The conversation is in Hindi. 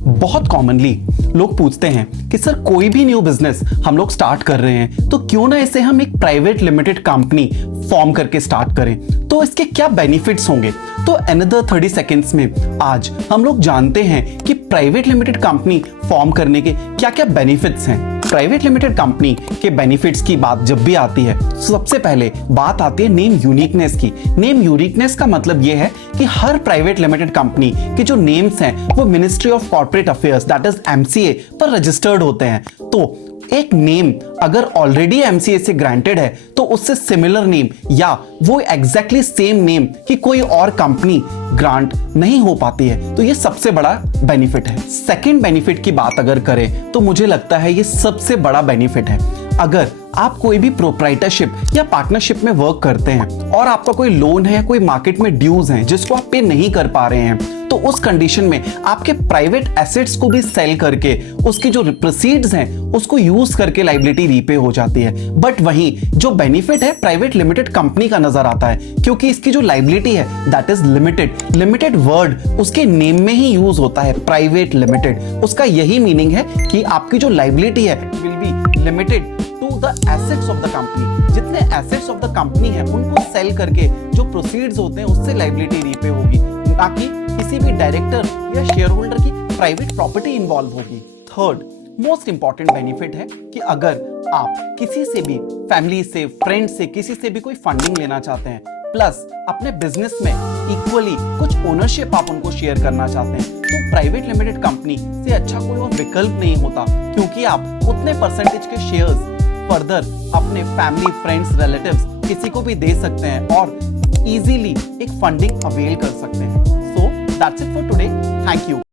बहुत कॉमनली लोग पूछते हैं कि सर कोई भी न्यू बिजनेस हम लोग स्टार्ट कर रहे हैं तो क्यों ना इसे हम एक प्राइवेट लिमिटेड कंपनी फॉर्म करके स्टार्ट करें, तो इसके क्या बेनिफिट्स होंगे। तो अनदर 30 सेकेंड्स में आज हम लोग जानते हैं कि प्राइवेट लिमिटेड कंपनी फॉर्म करने के क्या क्या बेनिफिट्स हैं। प्राइवेट लिमिटेड कंपनी के बेनिफिट्स की बात जब भी आती है सबसे पहले बात आती है नेम यूनिकनेस की। नेम यूनिकनेस का मतलब यह है कि हर प्राइवेट लिमिटेड कंपनी के जो नेम्स हैं वो ministry of corporate affairs that is MCA पर रजिस्टर्ड होते हैं। तो एक नेम अगर ऑलरेडी एमसीए से ग्रांटेड है तो उससे सिमिलर नेम या वो एग्जैक्टली सेम नेम की कोई और कंपनी ग्रांट नहीं हो पाती है। तो ये सबसे बड़ा बेनिफिट है। सेकंड बेनिफिट की बात अगर करें तो मुझे लगता है ये सबसे बड़ा बेनिफिट है। अगर आप कोई भी प्रोप्राइटरशिप या पार्टनरशिप में वर्क करते हैं और आपका कोई लोन है या कोई मार्केट में ड्यूज हैं जिसको आप पे नहीं कर पा रहे हैं, तो उस कंडीशन में आपके प्राइवेट एसेट्स को भी सेल करके उसकी जो प्रोसीड्स हैं उसको यूज करके लायबिलिटी रीपे हो जाती है। बट वहीं जो बेनिफिट है प्राइवेट लिमिटेड कंपनी का नजर आता है, क्योंकि इसकी जो लायबिलिटी है that is limited. Limited word उसके नेम में ही यूज होता है, प्राइवेट लिमिटेड। उसका यही मीनिंग है कि आपकी जो लायबिलिटी है will be limited to the assets of the company. जितने एसेट्स ऑफ द कंपनी है उनको सेल करके जो प्रोसीड्स होते हैं उससे लायबिलिटी रीपे होगी, ना कि किसी भी डायरेक्टर या शेयर होल्डर की प्राइवेट प्रॉपर्टी इंवॉल्व होगी। थर्ड मोस्ट इंपॉर्टेंट बेनिफिट है कि अगर आप किसी से भी, फैमिली से, फ्रेंड से, किसी से भी कोई फंडिंग लेना चाहते हैं प्लस अपने बिजनेस में इक्वली कुछ ओनरशिप आप उनको शेयर करना चाहते हैं, तो प्राइवेट लिमिटेड कंपनी से अच्छा कोई और विकल्प नहीं होता, क्योंकि आप उतने परसेंटेज के शेयर्स फर्दर अपने फैमिली, फ्रेंड्स, रिलेटिव्स किसी को भी दे सकते हैं और इजीली एक फंडिंग अवेल कर सकते हैं। So that's it for today. Thank you.